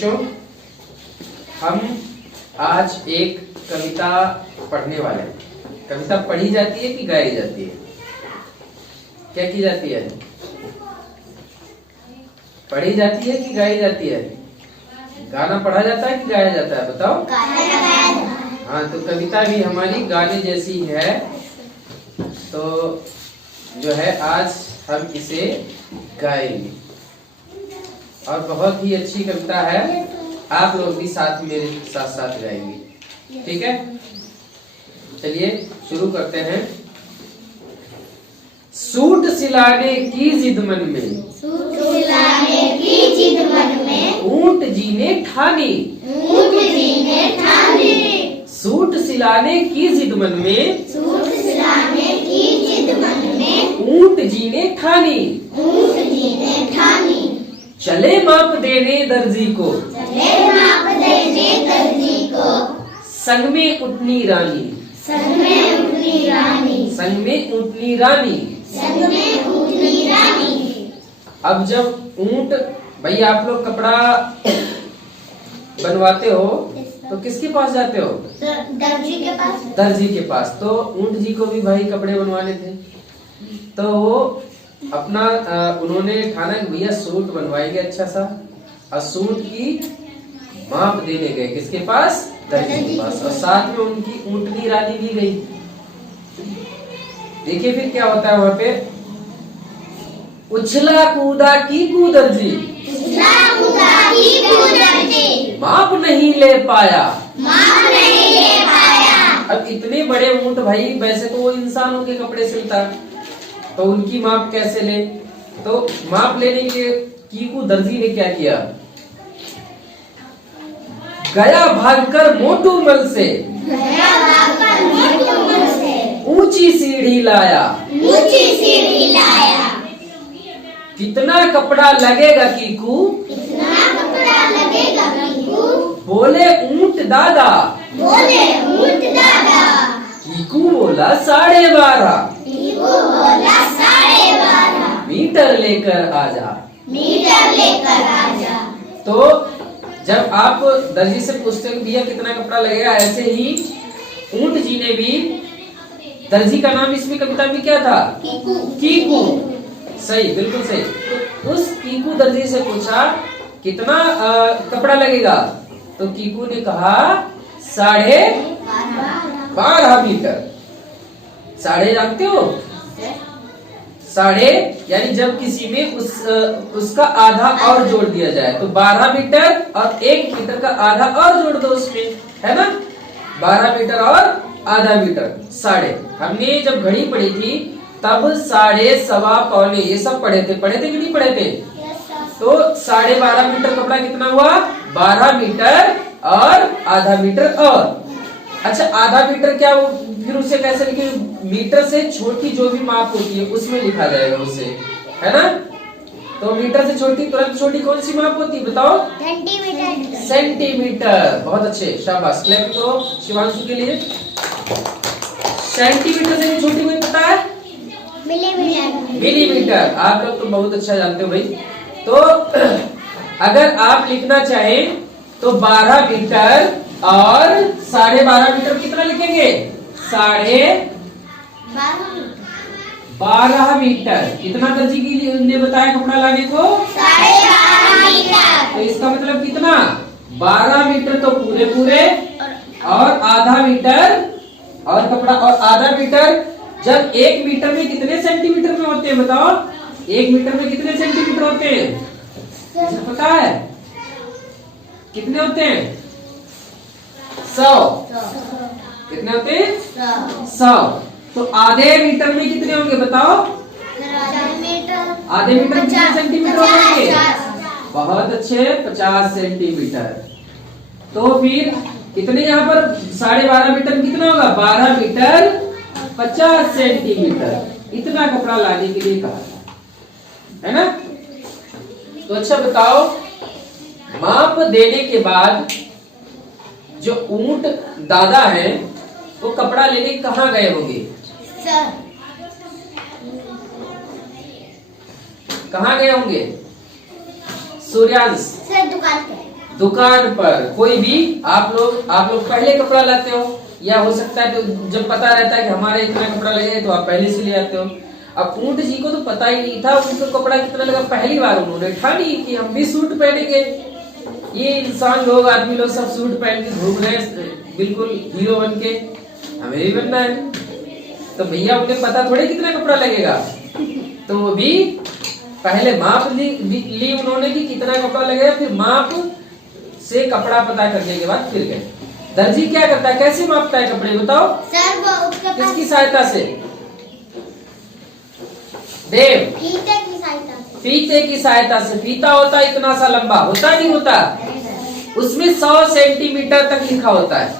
बच्चों, हम आज एक कविता पढ़ने वाले हैं। कविता पढ़ी जाती है कि गाई जाती है? क्या की जाती है? पढ़ी जाती है कि गाई जाती है? गाना पढ़ा जाता है कि गाया जाता है? बताओ। हाँ, तो कविता भी हमारी गाने जैसी है। तो जो है आज हम इसे गाएंगे और बहुत ही अच्छी कविता है। आप लोग भी साथ मेरे साथ साथ गाएंगे, ठीक है? चलिए शुरू करते हैं। सूट सिलाने की जिद मन में, सूट सिलाने की जिद मन में, ऊंट जी ने ठानी, ऊंट जी ने ठानी। सूट सिलाने की जिद मन में, सूट सिलाने की जिद मन में, ऊंट जी ने ठानी। ऊंट जी ने ठानी। चले माप देने दर्जी को, चले माप देने दर्जी को, संग में उठनी रानी, संग में उठनी रानी, संग में उठनी रानी। संग में उठनी रानी। अब जब ऊंट, भाई आप लोग कपड़ा बनवाते हो तो किसके पास जाते हो? दर्जी के पास। दर्जी के पास। तो ऊंट जी को भी भाई कपड़े बनवाने थे, तो वो अपना उन्होंने ठाना कि भैया सूट बनवाएंगे अच्छा सा, और सूट की माप देने गए किसके पास? दर्जी के पास। और साथ में उनकी ऊंटनी रानी भी गई। देखिए फिर क्या होता है वहां पे। उछला कूदा की दर्जी, उछला कूदा की दर्जी, माप नहीं ले पाया, माप नहीं ले पाया। अब इतने बड़े ऊंट भाई, वैसे तो वो इंसानों के कपड़े सिलता, तो उनकी माप कैसे ले? तो माप लेने के कीकू दर्जी ने क्या किया? गया भागकर मोटू मल से, गया भागकर मोटू मल से, ऊंची सीढ़ी लाया, ऊंची सीढ़ी लाया। कितना कपड़ा लगेगा कीकू, कितना कपड़ा लगेगा कीकू, बोले ऊंट दादा, बोले ऊंट दादा। कीकू बोला 12.5, कीकू बोला 12.5, मीटर लेकर आजा। मीटर लेकर आजा। तो जब आप दर्जी से पूछते हो भैया कितना कपड़ा लगेगा, ऐसे ही ऊंट जी ने भी, दर्जी का नाम इसमें कविता में क्या था? कीकू। कीकू। सही, बिल्कुल सही। तो उस कीकू दर्जी से पूछा कितना कपड़ा लगेगा, तो कीकू ने कहा 12.5 मीटर। साढ़े जानते हो? साढ़े यानी जब किसी में उसका आधा और जोड़ दिया जाए तो 12 मीटर, और 1 मीटर का आधा और जोड़ दो उसमें, है ना? 12 मीटर और आधा मीटर, साढ़े। हमने जब घड़ी पढ़ी थी तब साढ़े, सवा, पौने ये सब पढ़े थे कि नहीं पढ़े थे? तो 12.5 मीटर कपड़ा कितना हुआ? 12 मीटर और आधा मीटर। और अच्छा, आधा मीटर क्या, वो फिर उसे कैसे लिखे? मीटर से छोटी जो भी माप होती है उसमें लिखा जाएगा उसे, है ना? तो मीटर से छोटी, तुरंत छोटी कौन सी माप होती है बताओ? सेंटीमीटर। सेंटीमीटर। बहुत अच्छे, शाबाश, क्लैप करो शिवांशु के लिए। सेंटीमीटर से भी छोटी कोई पता है? मिलीमीटर। मिलीमीटर। आप लोग तो बहुत अच्छा जानते हो भाई। तो अगर आप लिखना चाहें तो 12 मीटर और 12.5 मीटर कितना लिखेंगे? 12.5 मीटर। कितना दर्जी की ने बताया कपड़ा लाने को? 12.5 मीटर। तो इसका मतलब कितना? 12 मीटर तो पूरे और आधा मीटर और कपड़ा, और आधा मीटर। जब 1 मीटर में कितने सेंटीमीटर में होते हैं बताओ? 1 मीटर में कितने सेंटीमीटर होते हैं? पता है कितने होते हैं? 100। कितने होते हैं? 100। तो आधे मीटर में कितने होंगे बताओ? आधे मीटर में कितने सेंटीमीटर होंगे? बहुत अच्छे, 50 सेंटीमीटर। तो फिर कितने यहाँ पर 12.5 मीटर में कितना होगा? 12 मीटर 50 सेंटीमीटर। इतना कपड़ा लाने के लिए कहा था, है ना? तो अच्छा बताओ, माप देने के बाद जो ऊंट दादा है वो कपड़ा लेने कहाँ गए होंगे? कहाँ गए होंगे? सूर्यांश सर दुकान पे। दुकान पर कोई भी आप लोग पहले कपड़ा लाते हो, या हो सकता है तो जब पता रहता है कि हमारे इतना कपड़ा लगेगा तो आप पहले से ले आते हो। अब ऊंट जी को तो पता ही नहीं था उनको कपड़ा कितना लगा, पहली बार उन्होंने ठानी कि हम भी सूट पहनेंगे। ये इंसान लोग आदमी लोग सब सूट पहन के घूम रहे हैं बिल्कुल हीरो बन के, हमें भी बनना है। तो भैया उन्हें पता थोड़े कितना कपड़ा लगेगा, तो वो भी पहले माप ली उन्होंने कि कितना कपड़ा लगेगा, फिर माप से कपड़ा पता करने के बाद फिर गए। दर्जी क्या करता है, कैसे मापता है कपड़े बताओ सर वो उसके पास किसकी सहायता से? देव, फीते की सहायता से। फीते की सहायता से। फीता होता है इतना सा लंबा, होता नहीं होता, उसमें 100 सेंटीमीटर तक लिखा होता है,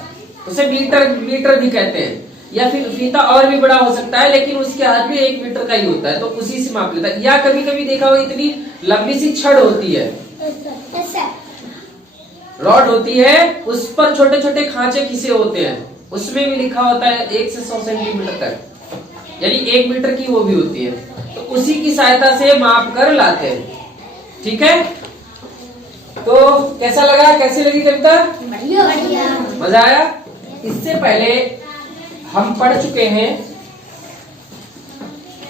उसे मीटर भी कहते हैं। या फिर फीता और भी बड़ा हो सकता है, लेकिन उसके हाथ में 1 मीटर का ही होता है, तो उसी से माप लेता है। या कभी कभी देखा हो इतनी लंबी सी छड़ होती है, रॉड होती है, उस पर छोटे छोटे खांचे खिसे होते हैं, उसमें भी लिखा होता है 1 से 100 सेंटीमीटर तक, यानी 1 मीटर की वो भी होती है। तो उसी की सहायता से माप कर लाते हैं। ठीक है, तो कैसा लगा, कैसी लगी कविता? बढ़िया। मजा आया? इससे पहले हम पढ़ चुके हैं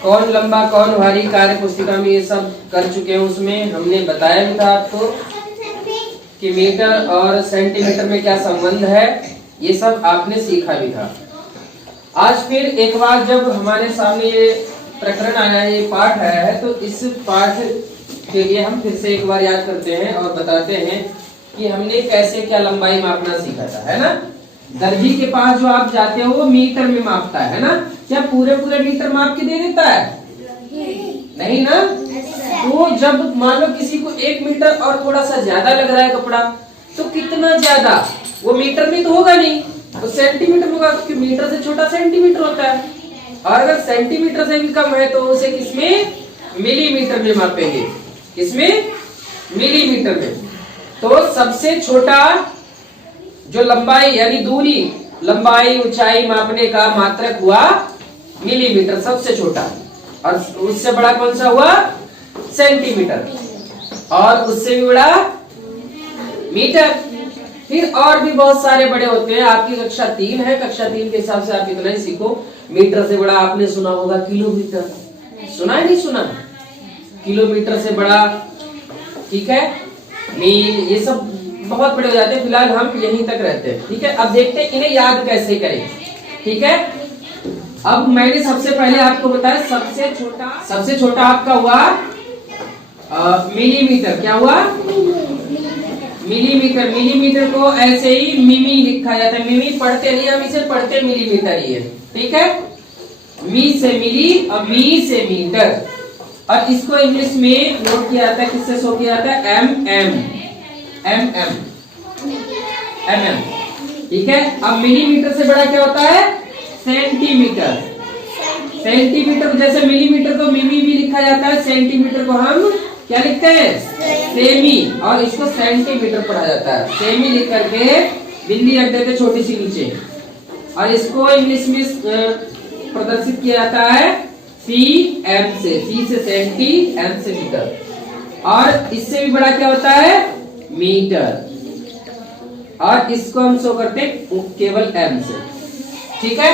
कौन लंबा कौन भारी, कार्य पुस्तिका में ये सब कर चुके हैं। उसमें हमने बताया भी था आपको कि मीटर और सेंटीमीटर में क्या संबंध है, ये सब आपने सीखा भी था। आज फिर एक बार जब हमारे सामने ये प्रकरण आया है, ये पाठ आया है, तो इस पाठ के लिए हम फिर से एक बार याद करते हैं और बताते हैं कि हमने कैसे क्या लंबाई मापना सीखा था, है ना। दर्जी के पास जो आप जाते हो वो मीटर में मापता है ना, क्या पूरे मीटर माप के दे देता है? नहीं ना। तो जब मान लो किसी को 1 मीटर और थोड़ा सा ज्यादा लग रहा है कपड़ा, तो कितना ज्यादा, वो मीटर में तो होगा नहीं, वो सेंटीमीटर में होगा, क्योंकि मीटर से छोटा सेंटीमीटर होता है। और अगर सेंटीमीटर से भी कम है तो उसे किसमें? मिलीमीटर में मापेंगे। किसमें? मिलीमीटर में। तो सबसे छोटा जो लंबाई यानी दूरी, लंबाई ऊंचाई मापने का मात्रक हुआ मिलीमीटर, सबसे छोटा। और उससे बड़ा कौन सा हुआ? सेंटीमीटर। और उससे भी बड़ा मीटर। फिर और भी बहुत सारे बड़े होते हैं। आपकी कक्षा 3 है, कक्षा 3 के हिसाब से आप इतना ही सीखो। मीटर से बड़ा आपने सुना होगा किलोमीटर, सुना है नहीं सुना? किलोमीटर से बड़ा, ठीक है, मील, ये सब बहुत बड़े हो जाते हैं। फिलहाल हम यहीं तक रहते हैं, ठीक है। अब देखते हैं इन्हें याद कैसे करें, ठीक है। अब मैंने सबसे पहले आपको बताया सबसे छोटा आपका हुआ मिलीमीटर। क्या हुआ? मिलीमीटर। मिलीमीटर को ऐसे ही मिमी लिखा जाता है। मिमी पढ़ते नहीं, हम इसे पढ़ते मिलीमीटर ही है, ठीक है। मी से मिली और मी से मीटर। और इसको इंग्लिश में नोट किया जाता है, किससे शो किया जाता है? एम एम, ठीक है। अब मिलीमीटर से बड़ा क्या होता है? सेंटीमीटर। सेंटीमीटर जैसे मिलीमीटर को मिमी भी लिखा जाता है, सेंटीमीटर को हम क्या लिखते हैं? सेमी। और इसको सेंटीमीटर पढ़ा जाता है, सेमी लिख करके बिंदी रख देते छोटी सी नीचे। और इसको इंग्लिश में प्रदर्शित किया जाता है CM से, C से सेंटी, M से मीटर। और इससे भी बड़ा क्या होता है? मीटर। और इसको हम शो करते हैं केवल M से, ठीक है।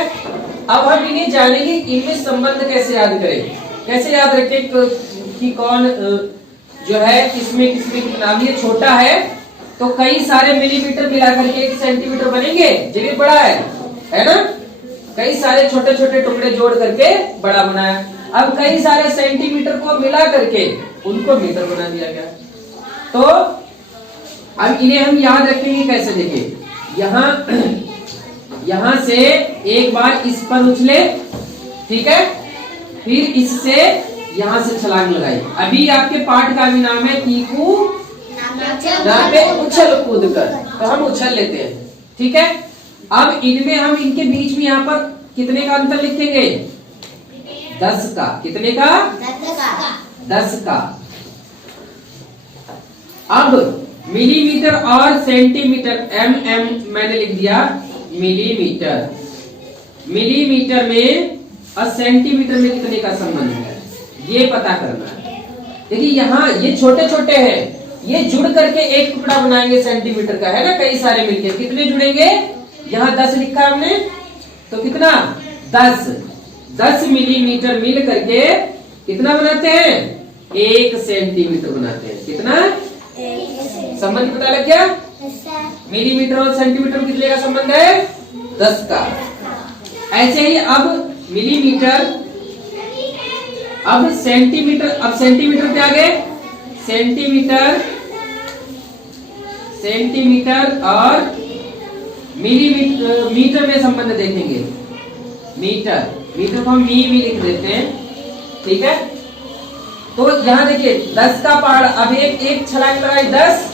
अब हम इन्हें जानेंगे इनमें संबंध कैसे याद करें, कैसे याद रखें कि कौन जो है किसमें कितना। ये छोटा है तो कई सारे मिलीमीटर मिलाकर के 1 सेंटीमीटर बनेंगे, ये बड़ा है ना। कई सारे छोटे छोटे टुकड़े जोड़ करके बड़ा बनाया। अब कई सारे सेंटीमीटर को मिला करके उनको मीटर बना दिया गया। तो अब इन्हें हम याद रखेंगे कैसे, देखिए यहां से एक बार इस पर उछले, ठीक है, फिर इससे यहां से छलांग लगाई। अभी आपके पाठ का भी नाम है तीकू यहाँ पे उछल कूद कर, तो हम उछल लेते हैं, ठीक है। अब इनमें हम इनके बीच में यहाँ पर कितने का अंतर लिखेंगे? 10 का। कितने का? 10 का। अब मिलीमीटर और सेंटीमीटर, MM मैंने लिख दिया मिलीमीटर। मिलीमीटर में और सेंटीमीटर में कितने का संबंध है ये पता करना है। देखिए यहाँ ये छोटे छोटे हैं ये जुड़ करके एक टुकड़ा बनाएंगे सेंटीमीटर का, है ना, कई सारे मिलके कितने जुड़ेंगे, यहाँ 10 लिखा है हमने, तो कितना 10 मिलीमीटर मिल करके कितना बनाते हैं, 1 सेंटीमीटर बनाते हैं। कितना संबंध पता लग गया, मिलीमीटर और सेंटीमीटर कितने का संबंध है, 10 का। ऐसे ही अब मिलीमीटर, अब सेंटीमीटर, अब सेंटीमीटर पे आ गए, सेंटीमीटर और मिलीमीटर, मीटर में संबंध देखेंगे। मीटर को हम मी भी लिख देते हैं, ठीक है। तो यहाँ देखिए 10 का पहाड़, अब एक छलांग लगाई 10,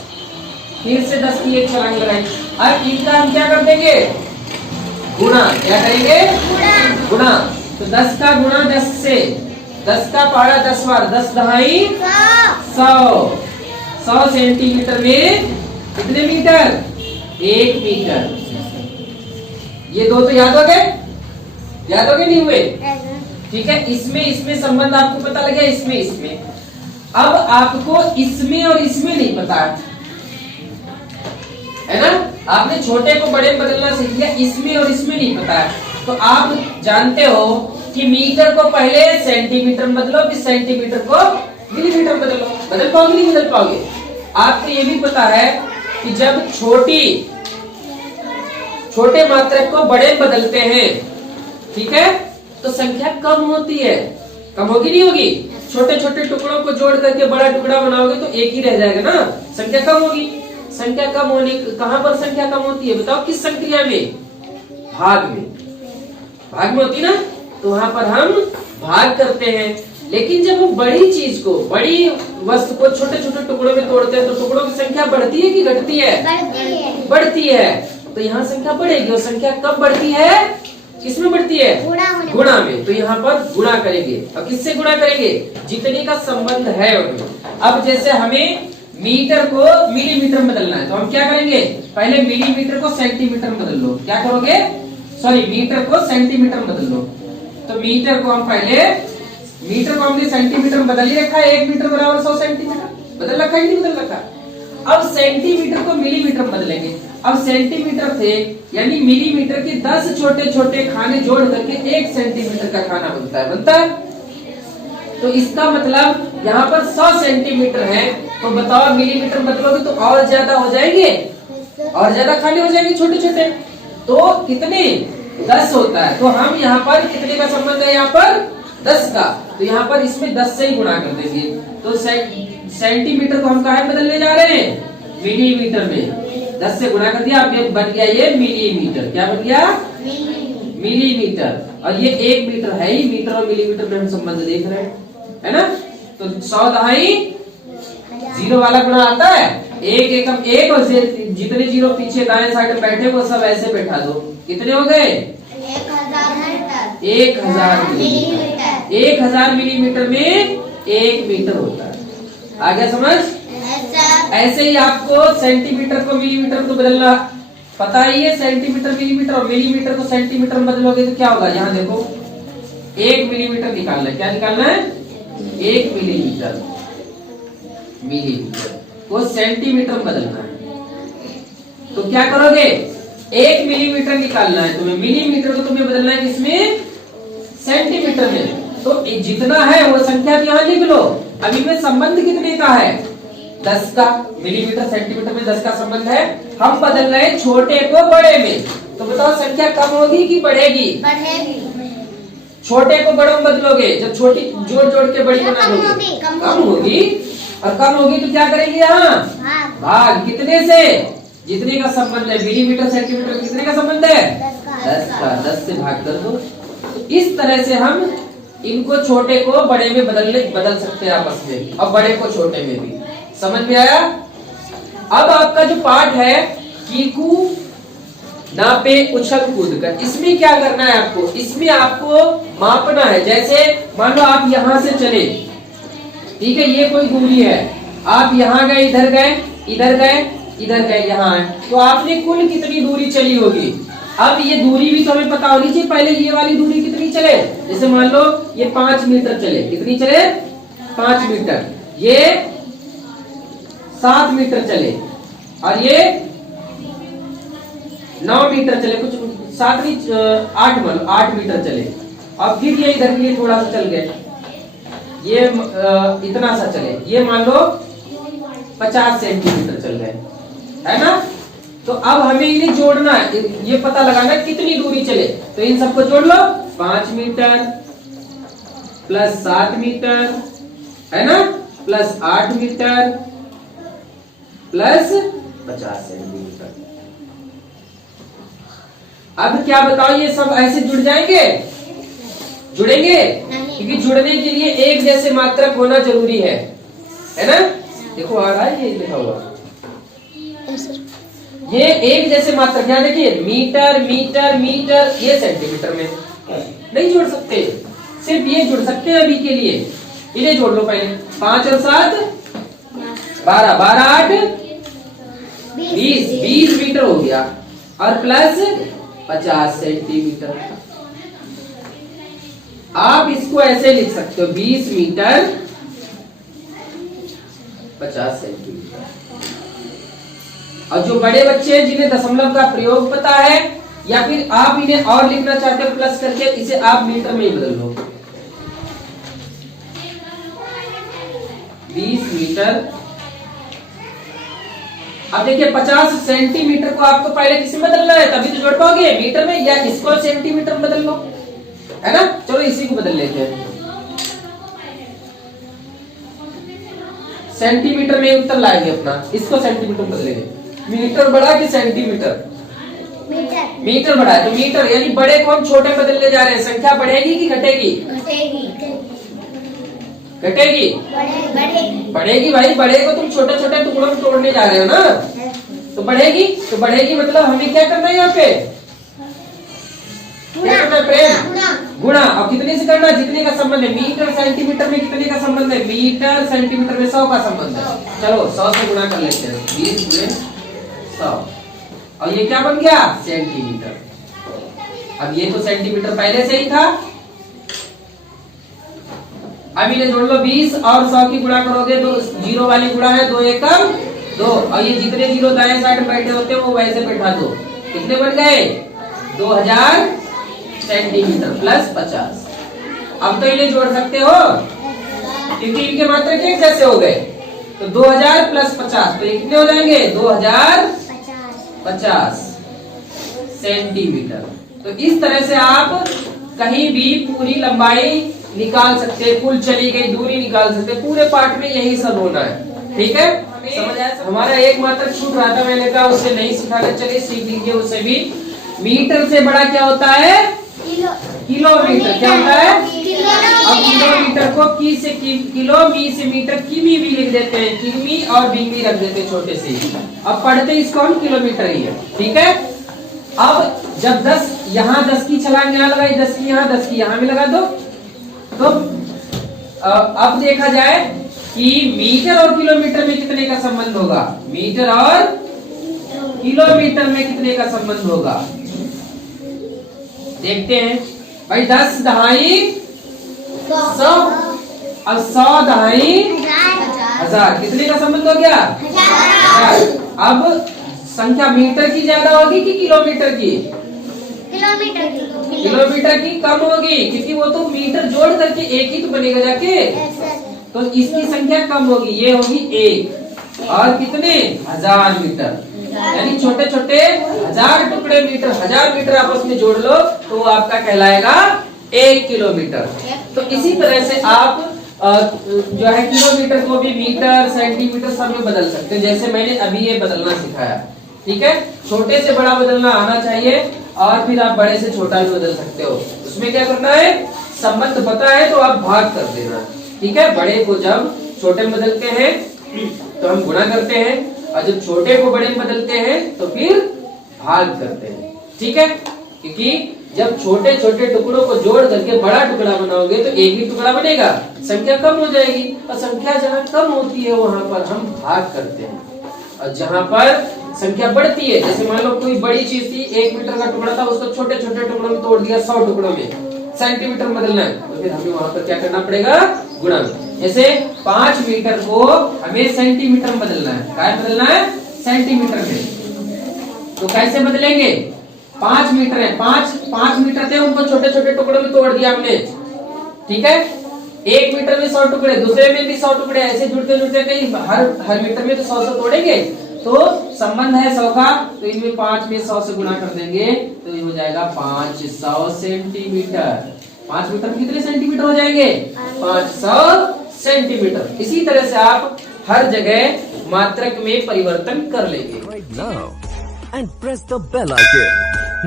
फिर से 10 की एक छलांग लगाई। अब इनका हम क्या कर देंगे, गुणा। क्या करेंगे, गुणा। तो 10 का गुणा 10 से, 10 का पहाड़ा 10 बार, 10 दहाई 100 सेंटीमीटर में कितने मीटर, 1 मीटर। ये दो तो याद हो गए, याद हो गए नहीं हुए, ठीक है। इसमें संबंध आपको पता लग गया, इसमें। अब आपको इसमें और इसमें नहीं पता है ना, आपने छोटे को बड़े में बदलना सीख लिया, इसमें और इसमें नहीं पता है। तो आप जानते हो कि मीटर को पहले सेंटीमीटर में बदलो, फिर सेंटीमीटर को मिलीमीटर में बदलो। बदल पाओगे नहीं बदल पाओगे। आपको ये भी पता है कि जब छोटे मात्रक को बड़े में बदलते हैं, ठीक है, तो संख्या कम होती है। कम होगी नहीं होगी, छोटे छोटे टुकड़ों को जोड़ करके बड़ा टुकड़ा बनाओगे तो एक ही रह जाएगा ना, संख्या कम होगी। संख्या कम होने, कहां पर संख्या कम होती है बताओ, किस संक्रिया में, भाग में होती ना, तो वहां पर हम भाग करते हैं। लेकिन जब हम बड़ी चीज को, बड़ी वस्तु को छोटे छोटे टुकड़ों में तोड़ते हैं तो टुकड़ों की संख्या बढ़ती है कि घटती है, बढ़ती है। तो यहाँ संख्या बढ़ेगी, और संख्या कब बढ़ती है, किसमें बढ़ती है, गुणा में। तो यहाँ पर गुणा करेंगे, और किससे गुणा करेंगे, जितने का संबंध है उनमें। अब जैसे हमें मीटर को मिलीमीटर में बदलना है, तो हम क्या करेंगे, पहले मिलीमीटर को सेंटीमीटर में बदल लो। क्या करोगे, सॉरी, मीटर को सेंटीमीटर में बदल लो। तो मीटर को हम पहले, मीटर को हमने सेंटीमीटर में बदल ही रखा है, 1 मीटर बराबर 100 सेंटीमीटर, बदल रखा है नहीं बदल रखा। अब सेंटीमीटर को मिलीमीटर में बदलेंगे। अब सेंटीमीटर थे, यानी मिलीमीटर के 10 छोटे छोटे खाने जोड़ करके 1 सेंटीमीटर का खाना बनता है। तो इसका मतलब यहाँ पर 100 सेंटीमीटर है, तो बताओ मिलीमीटर बदलोगे तो और ज्यादा हो जाएंगे, और ज्यादा खाने हो जाएंगे छोटे छोटे। तो कितने, 10 होता है। तो हम यहाँ पर कितने का संबंध है, यहाँ पर 10 का। तो यहाँ पर इसमें 10 से ही गुणा कर देंगे। तो सेंटीमीटर को हम कहाँ बदलने जा रहे हैं, मिलीमीटर में। 10 से गुणा कर दिया, अब बन गया ये मिलीमीटर। क्या बन गया, मिलीमीटर। और ये 1 मीटर है ही, मीटर और मिलीमीटर में हम संबंध देख रहे हैं, है ना। तो 100 दहाई 0 वाला गुणा आता है, 1 एकम 1, और जितने जीरो पीछे दाएं साइड में बैठे वो सब ऐसे बैठा दो। कितने हो गए, 1000 मिलीमीटर। 1000 मिलीमीटर में 1 मीटर होता है। आ गया समझ। ऐसे ही आपको सेंटीमीटर को मिलीमीटर को बदलना पता ही है, सेंटीमीटर मिलीमीटर, और मिलीमीटर को सेंटीमीटर में बदलोगे तो क्या होगा, यहाँ देखो 1 मिलीमीटर निकालना है। क्या निकालना है, 1 मिलीमीटर को सेंटीमीटर में बदलना है। तो क्या करोगे, 1 मिलीमीटर निकालना है तुम्हें, मिलीमीटर को तुम्हें बदलना है किसमें, सेंटीमीटर में। तो जितना है वो संख्या यहाँ लिख लो। अब इनमें संबंध कितने का है, 10 का। मिलीमीटर सेंटीमीटर में 10 का संबंध है। हम बदल रहे हैं छोटे को बड़े में, तो बताओ संख्या कम होगी कि बढ़ेगी, छोटे को बड़ों में बदलोगे, जब छोटी जोड़ जोड़ के बड़ी बना दोगे कम होगी। और कम होगी तो क्या करेंगे, यहाँ भाग। कितने से, जितने का संबंध है, मिलीमीटर सेंटीमीटर कितने का संबंध है, 10 का। 10 से भाग कर दो। तो इस तरह से हम इनको छोटे को बड़े में बदल सकते हैं आपस में, और बड़े को छोटे में भी। समझ में आया। अब आपका जो पाठ है कीकू नापे उछल कूद कर, इसमें क्या करना है आपको, इसमें आपको मापना है। जैसे मान लो आप यहाँ से चले, ठीक है, ये कोई दूरी है, आप यहाँ गए, इधर गए, इधर गए, इधर गए, यहाँ आए, तो आपने कुल कितनी दूरी चली होगी। अब ये दूरी भी तो हमें पता होनी चाहिए, पहले ये वाली दूरी कितनी चले। जैसे मान लो ये 5 मीटर चले, कितनी चले, 5 मीटर। ये 7 मीटर चले और ये 9 मीटर चले, कुछ 7 नहीं 8 मान लो 8 मीटर चले और फिर ये इधर के लिए थोड़ा सा चल गए, ये इतना सा चले, ये मान लो 50 सेंटीमीटर चल गए, है ना। तो अब हमें इन्हें जोड़ना है, ये पता लगाना कितनी दूरी चले, तो इन सबको जोड़ लो। 5 मीटर प्लस 7 मीटर, है ना, प्लस 8 मीटर प्लस 50 सेंटीमीटर। अब क्या बताओ, ये सब ऐसे जुड़ जाएंगे? जुड़ेंगे? क्योंकि जुड़ने के लिए एक जैसे मात्रक होना जरूरी है ना। देखो आ रहा है ये लिखा हुआ, ये एक जैसे मात्रक, यहाँ देखिए मीटर मीटर मीटर, ये सेंटीमीटर में नहीं जोड़ सकते, सिर्फ ये जुड़ सकते हैं अभी के लिए। इन्हें जोड़ लो पहले, 5 और 7 12, 12 8 20 मीटर हो गया और प्लस 50 सेंटीमीटर। आप इसको ऐसे लिख सकते हो 20 मीटर 50 सेंटीमीटर। और जो बड़े बच्चे हैं जिन्हें दशमलव का प्रयोग पता है, या फिर आप इन्हें और लिखना चाहते हो प्लस करके, इसे आप मीटर में ही बदल लो। 20 मीटर, अब देखिए 50 सेंटीमीटर को आपको पहले किसमें बदलना है, तभी तो जोड़ पाओगे, मीटर में, या इसको सेंटीमीटर में बदल लो, है ना। चलो इसी को बदल लेते हैं, सेंटीमीटर में उत्तर लाएंगे अपना, इसको सेंटीमीटर में बदलेंगे। मीटर बड़ा कि सेंटीमीटर? मीटर बड़ा है, तो मीटर यानी बड़े को हम छोटे बदलने जा रहे हैं। संख्या बढ़ेगी कि घटेगी? घटेगी? बढ़ेगी भाई, बड़े को तुम छोटे छोटे टुकड़ों में तोड़ने जा रहे हो ना, तो बढ़ेगी। तो बढ़ेगी मतलब हमें क्या करना है यहाँ पे? क्या करना है प्रेम? गुणा। और कितने से करना? जितने का संबंध है। मीटर सेंटीमीटर में कितने का संबंध है? मीटर सेंटीमीटर में 100 का संबंध है। चलो 100 से गुणा कर लेते हैं, 20 गुणे 100, और ये क्या बन गया? सेंटीमीटर। अब ये तो सेंटीमीटर पहले से ही था, अब इन्हें जोड़ लो। 20 और 100 की गुणा करोगे तो जीरो वाली गुणा है, 2 एकम 2, और ये जितने जीरो दाएं साइड में बैठे होते हैं वो वैसे बैठा दो। कितने बन गए? 2000 सेंटीमीटर प्लस 50। अब तो इन्हें जोड़ सकते हो क्योंकि इनके मात्रक एक जैसे हो गए, तो 2000 प्लस 50, तो ये कितने हो जाएंगे? 2050 सेंटीमीटर। तो इस तरह से आप कहीं भी पूरी लंबाई निकाल सकते हैं, कुल चली गई दूरी निकाल सकते हैं। पूरे पाठ में यही सब होना है, ठीक है, समझ आया? हमारा एक मात्रक छूट रहा था, मैंने कहा उसे नहीं सिखाना, चलिए सीख लीजिए उसे भी। मीटर से बड़ा क्या होता है? किलोमीटर। क्या होता है? अब किलोमीटर को की से किलो, मी से मीटर, किमी भी लिख देते हैं, किमी और बीमी रख देते हैं छोटे से। अब पढ़ते इसको हम किलोमीटर ही है, ठीक है। अब जब 10 यहाँ 10 की छलांग यहाँ लगाई, 10 की यहाँ, 10 की यहाँ भी लगा दो, तो अब देखा जाए कि मीटर और किलोमीटर में कितने का संबंध होगा? मीटर और किलोमीटर में कितने का संबंध होगा? देखते हैं भाई। 10 दहाई 100, अब 100 दहाई 1000, कितने का संबंध हो गया? 1000। अब संख्या मीटर की ज्यादा होगी कि किलोमीटर की? किलोमीटर की कम होगी, क्योंकि वो तो मीटर जोड़ करके एक ही तो बनेगा जाके, तो इसकी संख्या कम होगी, ये होगी 1। और कितने? 1000 मीटर, यानी छोटे छोटे 1000 टुकड़े मीटर, 1000 मीटर आपस में जोड़ लो तो वो आपका कहलाएगा 1 किलोमीटर। तो इसी तरह से आप जो है किलोमीटर को भी मीटर सेंटीमीटर सब में बदल सकते हैं, जैसे मैंने अभी ये बदलना सिखाया, ठीक है। छोटे से बड़ा बदलना आना चाहिए, और फिर आप बड़े से छोटा भी बदल सकते हो। उसमें क्या करना है? संबंध पता है तो आप भाग कर देना, ठीक है। बड़े को जब छोटे में बदलते हैं तो हम गुणा करते हैं, और जब छोटे को बड़े में बदलते हैं तो फिर भाग करते हैं, ठीक है। क्योंकि जब छोटे छोटे टुकड़ों को जोड़ करके बड़ा टुकड़ा बनाओगे तो एक ही टुकड़ा बनेगा, संख्या कम हो जाएगी, और संख्या जहाँ कम होती है वहां पर हम भाग करते हैं, और जहाँ पर संख्या बढ़ती है, जैसे मान लो कोई बड़ी चीज थी, 1 मीटर का टुकड़ा था, उसको छोटे छोटे टुकड़ों में तोड़ दिया, 100 टुकड़ों में, सेंटीमीटर में बदलना है, तो फिर हमें वहां पर क्या करना पड़ेगा? गुणा। जैसे 5 मीटर को हमें सेंटीमीटर में बदलना है। क्या बदलना है? सेंटीमीटर में। तो कैसे बदलेंगे? 5 मीटर है, 5 मीटर थे, उनको छोटे छोटे टुकड़ों में तोड़ दिया हमने, ठीक है। 1 मीटर में 100 टुकड़े, दूसरे में भी 100 टुकड़े, ऐसे जुड़ते जुड़ते कहीं हर मीटर में तो 100 तोड़ेंगे। तो संबंध है 100 का, तो इनमें 5 में 100 से गुणा कर देंगे तो ये हो जाएगा 500 सेंटीमीटर। 5 मीटर में कितने सेंटीमीटर हो जाएंगे? 500 सेंटीमीटर। इसी तरह से आप हर जगह मात्रक में परिवर्तन कर लेंगे। Right now and press the bell icon.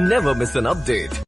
Never miss an update.